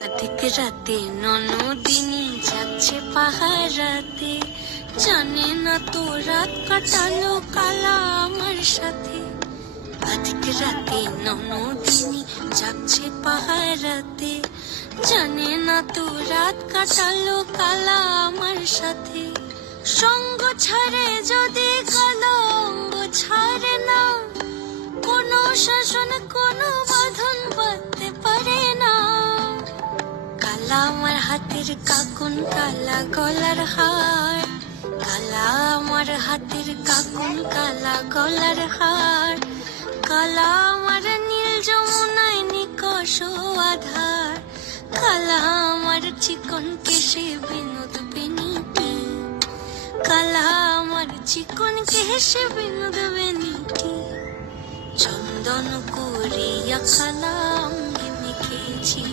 অধিক রাতে ননদিনী যাচ্ছে পাহারাতে, জানে না তো রাত কাটালো কালা আমার সাথে। অধিক রাতে ননদিনী যাচ্ছে পাহারাতে, জানে না তো রাত কাটালো কালা আমার সাথে। সঙ্গ ছাড়ে যদি কালো অঙ্গ ছাড়ে না, কোনো শাসন কোনো বাঁধন বাঁধতে পারে না। কালা আমার হাতের কাকুন কালা গলার হার, কালা আমার হাতের কাকুন কালা গলার হার, কালা আমার নীল যমুনায় নিকষ আধার, কালা আমার চিকন কেশে বিনোদ বেনিটি, কালা আমার চিকন কেশে বিনোদ বেনিটি। চন্দন করিয়া কালা অঙ্গে মেখেছি।